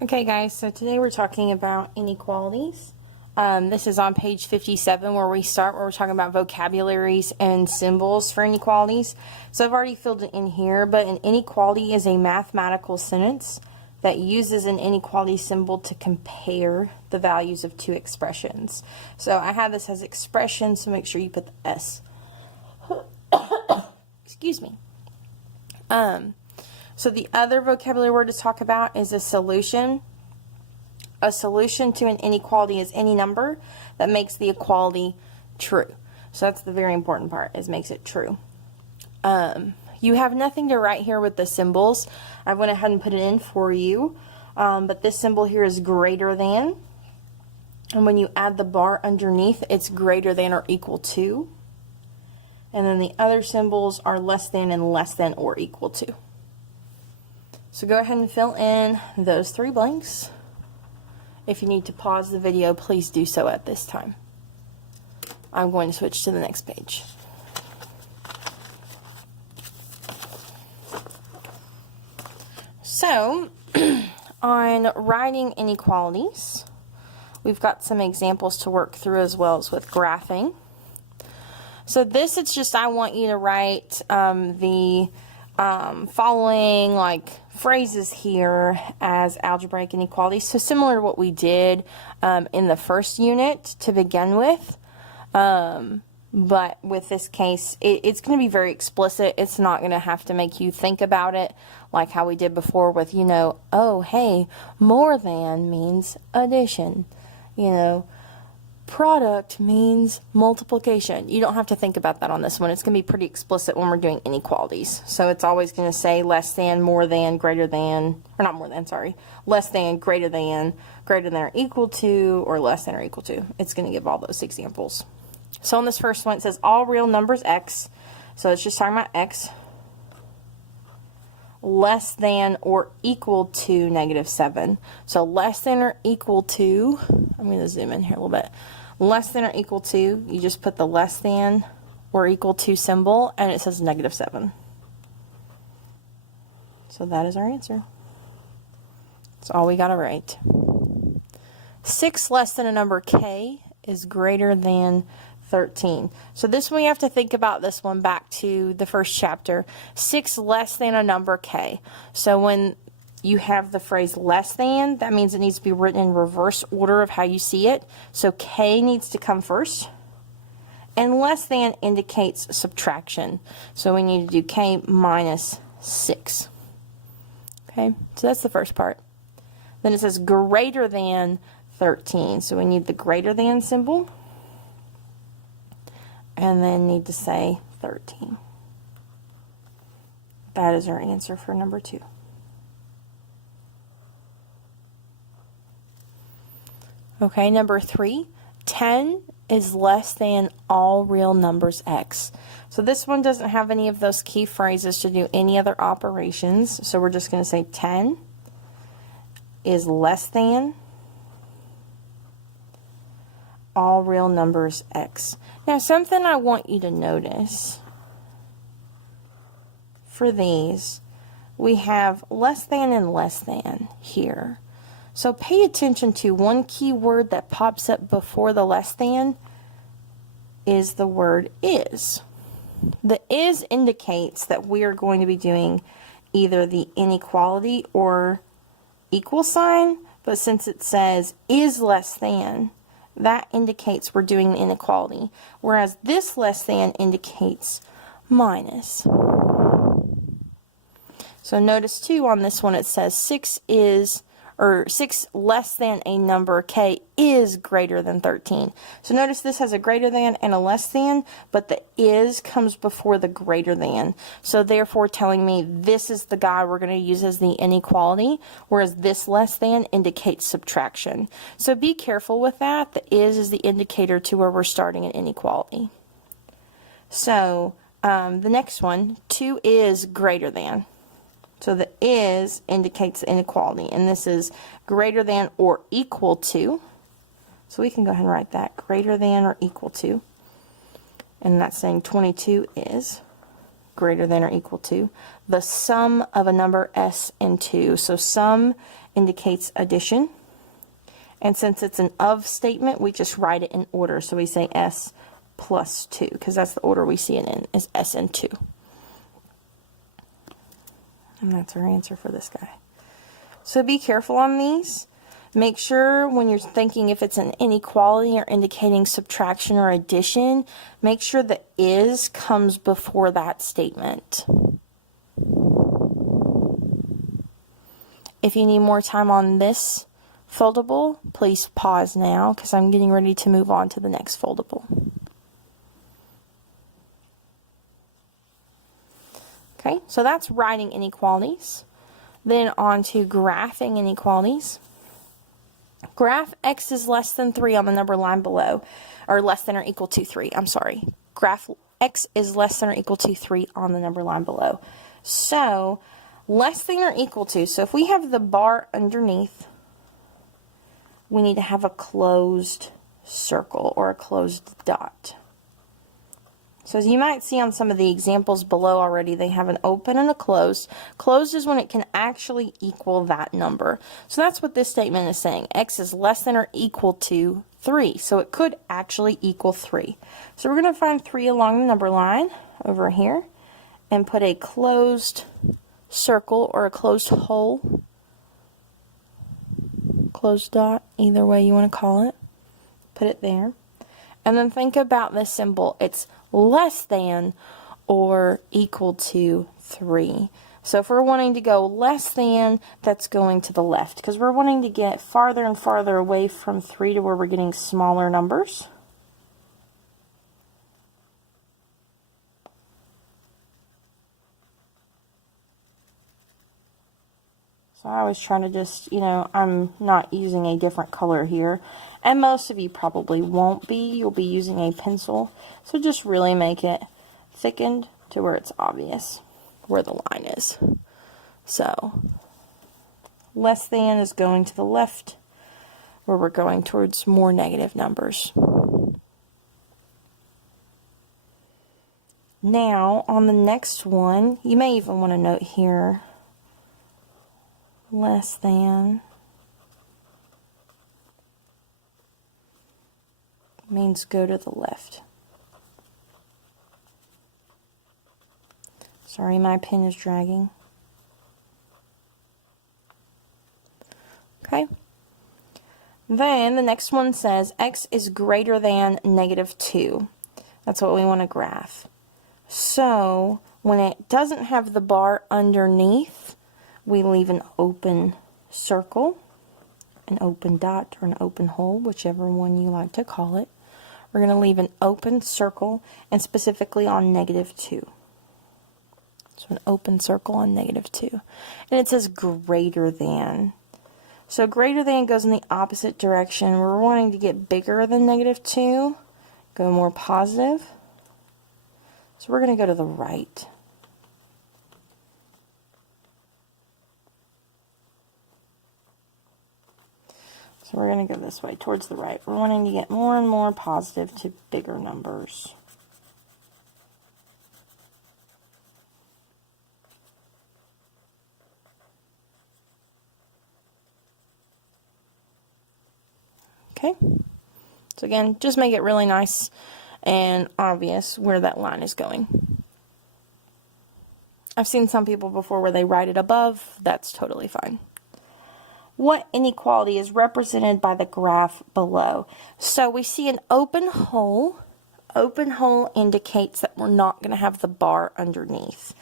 Okay guys, so today we're talking about inequalities. This is on page 57 where we're talking about vocabularies and symbols for inequalities. So I've already filled it in here, but an inequality is a mathematical sentence that uses an inequality symbol to compare the values of two expressions. So I have this as expression, so make sure you put the S. Excuse me. So the other vocabulary word to talk about is a solution. A solution to an inequality is any number that makes the equality true. So that's the very important part, is makes it true. You have nothing to write here with the symbols. I went ahead and put it in for you. But this symbol here is greater than. And when you add the bar underneath, it's greater than or equal to. And then the other symbols are less than and less than or equal to. So go ahead and fill in those three blanks. If you need to pause the video, please do so at this time. I'm going to switch to the next page. So, on writing inequalities, we've got some examples to work through as well as with graphing. So this, it's just I want you to write the following like phrases here as algebraic inequalities. So similar to what we did in the first unit to begin with. But with this case, it's going to be very explicit. It's not going to have to make you think about it like how we did before with, you know, oh, hey, more than means addition. You know, product means multiplication. You don't have to think about that on this one. It's going to be pretty explicit when we're doing inequalities. So it's always going to say less than, more than, greater than, or not more than, sorry, less than, greater than or equal to, or less than or equal to. It's going to give all those examples. So on this first one, it says all real numbers x. So it's just talking about x less than or equal to -7. So less than or equal to, I'm going to zoom in here a little bit. Less than or equal to, you just put the less than or equal to symbol, and it says -7. So that is our answer. That's all we got to write. 6 less than a number k is greater than 13. So this one, you have to think about this one back to the first chapter. 6 less than a number k. So when you have the phrase less than, that means it needs to be written in reverse order of how you see it. So k needs to come first. And less than indicates subtraction. So we need to do k minus 6. Okay, so that's the first part. Then it says greater than 13. So we need the greater than symbol. And then need to say 13. That is our answer for number 2. Okay, number 3, 10 is less than all real numbers x. So this one doesn't have any of those key phrases to do any other operations. So we're just going to say 10 is less than all real numbers x. Now something I want you to notice for these, we have less than and less than here. So pay attention to one key word that pops up before the less than is the word is. The is indicates that we are going to be doing either the inequality or equal sign, but since it says is less than, that indicates we're doing the inequality, whereas this less than indicates minus. So notice too on this one it says 6 less than a number k is greater than 13. So notice this has a greater than and a less than, but the is comes before the greater than. So therefore telling me this is the guy we're going to use as the inequality, whereas this less than indicates subtraction. So be careful with that. The is the indicator to where we're starting an inequality. So the next one, 2 is greater than. So the is indicates the inequality, and this is greater than or equal to. So we can go ahead and write that, greater than or equal to. And that's saying 22 is greater than or equal to the sum of a number s and 2. So sum indicates addition. And since it's an of statement, we just write it in order. So we say s plus 2, because that's the order we see it in, is s and 2. And that's our answer for this guy. So be careful on these. Make sure when you're thinking if it's an inequality or indicating subtraction or addition, make sure the is comes before that statement. If you need more time on this foldable, please pause now because I'm getting ready to move on to the next foldable. Okay, so that's writing inequalities. Then on to graphing inequalities. Graph x is less than 3 on the number line below, or less than or equal to 3. I'm sorry. Graph x is less than or equal to 3 on the number line below. So, less than or equal to, so if we have the bar underneath, we need to have a closed circle or a closed dot. So as you might see on some of the examples below already, they have an open and a closed. Closed is when it can actually equal that number. So that's what this statement is saying. X is less than or equal to 3. So it could actually equal 3. So we're going to find 3 along the number line over here and put a closed circle or a closed hole, closed dot, either way you want to call it. Put it there. And then think about this symbol. It's less than or equal to 3. So if we're wanting to go less than, that's going to the left because we're wanting to get farther and farther away from 3 to where we're getting smaller numbers. So I always try to just, I'm not using a different color here. And most of you probably won't be. You'll be using a pencil. So just really make it thickened to where it's obvious where the line is. So less than is going to the left where we're going towards more negative numbers. Now on the next one, you may even want to note here less than means go to the left. Sorry, my pen is dragging. Okay. Then the next one says x is greater than -2. That's what we want to graph. So when it doesn't have the bar underneath, we leave an open circle, an open dot, or an open hole, whichever one you like to call it. We're going to leave an open circle, and specifically on -2. So an open circle on -2. And it says greater than. So greater than goes in the opposite direction. We're wanting to get bigger than -2, go more positive. So we're going to go to the right. So we're going to go this way, towards the right. We're wanting to get more and more positive to bigger numbers. Okay. So again, just make it really nice and obvious where that line is going. I've seen some people before where they write it above. That's totally fine. What inequality is represented by the graph below? So we see an open hole. Open hole indicates that we're not going to have the bar underneath.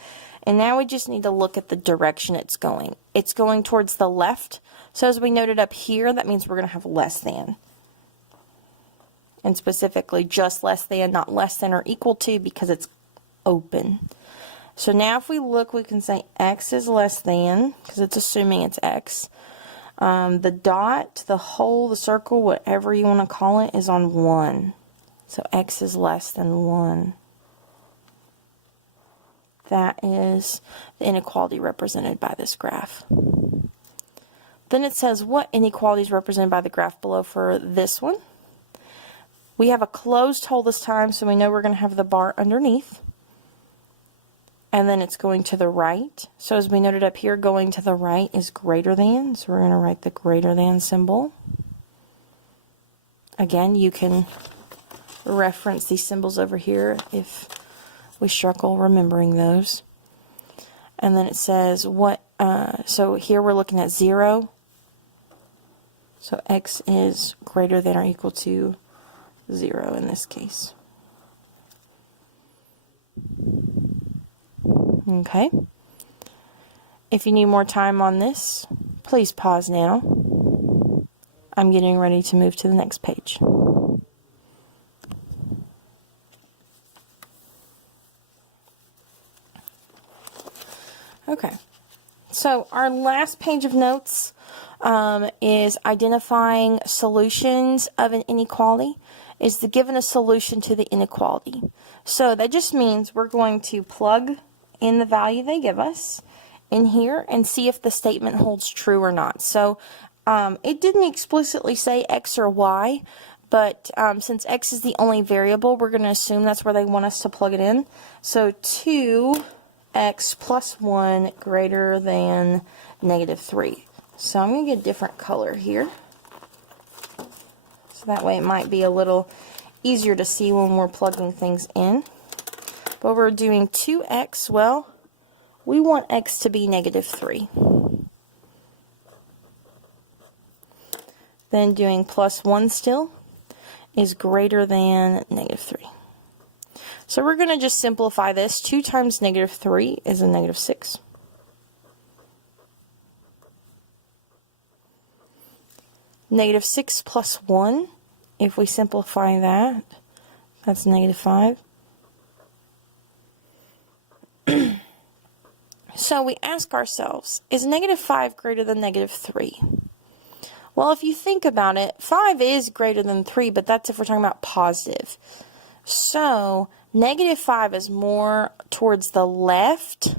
And now we just need to look at the direction it's going. It's going towards the left. So as we noted up here, that means we're going to have less than. And specifically just less than, not less than or equal to, because it's open. So now if we look, we can say x is less than, because it's assuming it's x. The dot, the hole, the circle, whatever you want to call it, is on 1. So x is less than 1. That is the inequality represented by this graph. Then it says what inequality is represented by the graph below for this one. We have a closed hole this time, so we know we're going to have the bar underneath. and then it's going to the right. So as we noted up here, going to the right is greater than, so we're going to write the greater than symbol. Again, you can reference these symbols over here if we struggle remembering those. And then it says what, so here we're looking at 0. So x is greater than or equal to 0 in this case. Okay. If you need more time on this, please pause now. I'm getting ready to move to the next page. Okay. So our last page of notes is identifying solutions of an inequality. Is the given a solution to the inequality. So that just means we're going to plug in the value they give us in here and see if the statement holds true or not. So it didn't explicitly say x or y, but since x is the only variable, we're going to assume that's where they want us to plug it in. So 2x plus 1 greater than negative 3. So I'm going to get a different color here. So that way it might be a little easier to see when we're plugging things in. But we're doing 2x, well, we want x to be negative 3. Then doing plus 1 still is greater than negative 3. So we're going to just simplify this. 2 times negative 3 is a negative 6. Negative 6 plus 1, if we simplify that, that's negative 5. So we ask ourselves, is negative 5 greater than negative 3? Well, if you think about it, 5 is greater than 3, but that's if we're talking about positive. So negative 5 is more towards the left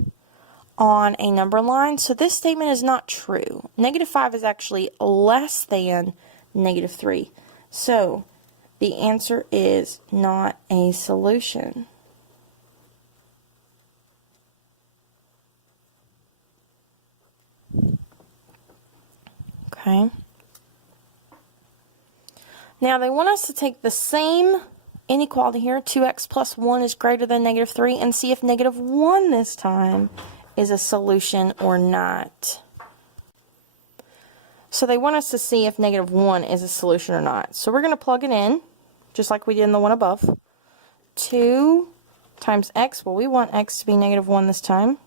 on a number line, so this statement is not true. Negative 5 is actually less than negative 3. So the answer is not a solution. Okay. Now they want us to take the same inequality here, 2x plus 1 is greater than negative 3, and see if negative 1 this time is a solution or not. So they want us to see if negative 1 is a solution or not. So we're going to plug it in, just like we did in the one above. 2 times x, well, we want x to be negative 1 this time,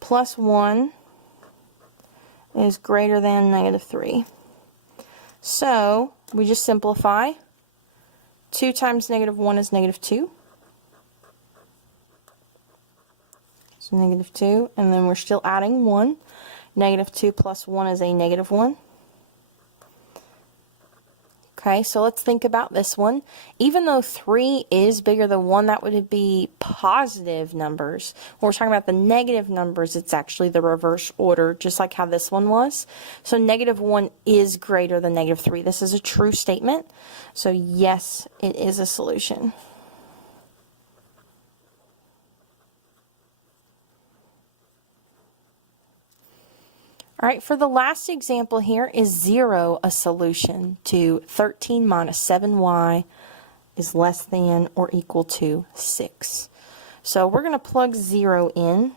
plus 1 is greater than negative 3. So we just simplify. 2 times negative 1 is negative 2. So negative 2, and then we're still adding 1. Negative 2 plus 1 is a negative 1. Okay, so let's think about this one. Even though 3 is bigger than 1, that would be positive numbers. When we're talking about the negative numbers, it's actually the reverse order, just like how this one was. So negative 1 is greater than negative 3. This is a true statement. So yes, it is a solution. All right, for the last example here, is 0 a solution to 13 minus 7y is less than or equal to 6? So we're going to plug 0 in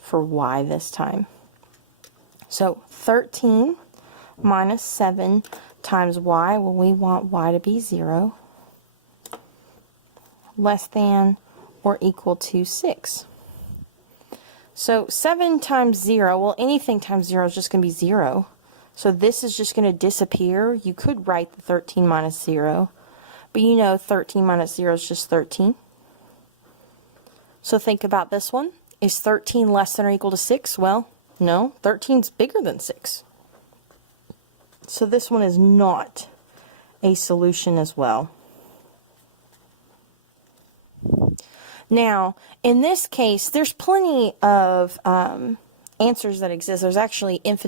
for y this time. So 13 minus 7 times y, well, we want y to be 0, less than or equal to 6. So 7 times 0, well, anything times 0 is just going to be 0. So this is just going to disappear. You could write the 13 minus 0, but you know 13 minus 0 is just 13. So think about this one. Is 13 less than or equal to 6? Well, no, 13 is bigger than 6. So this one is not a solution as well. Now, in this case, there's plenty of answers that exist. There's actually an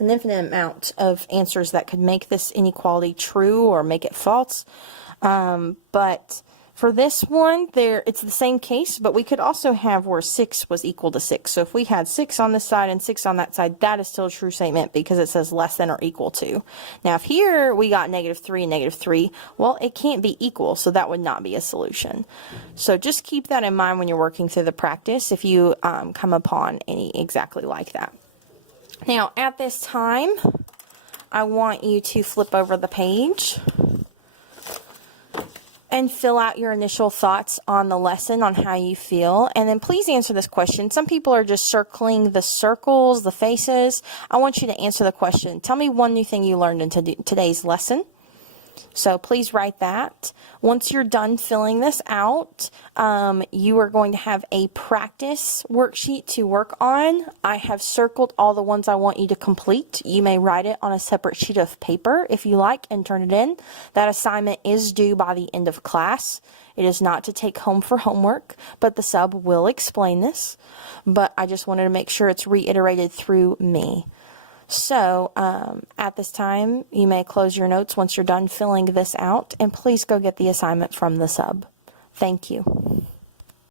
infinite amount of answers that could make this inequality true or make it false. But For this one, it's the same case, but we could also have where 6 was equal to 6. So if we had 6 on this side and 6 on that side, that is still a true statement because it says less than or equal to. Now, if here we got -3 and -3, well, it can't be equal, so that would not be a solution. So just keep that in mind when you're working through the practice if you come upon any exactly like that. Now, at this time, I want you to flip over the page and fill out your initial thoughts on the lesson, on how you feel. And then please answer this question. Some people are just circling the circles, the faces. I want you to answer the question. Tell me one new thing you learned in today's lesson. So please write that. Once you're done filling this out, you are going to have a practice worksheet to work on. I have circled all the ones I want you to complete. You may write it on a separate sheet of paper if you like and turn it in. That assignment is due by the end of class. It is not to take home for homework, but the sub will explain this. But I just wanted to make sure it's reiterated through me. So, at this time, you may close your notes once you're done filling this out, and please go get the assignment from the sub. Thank you.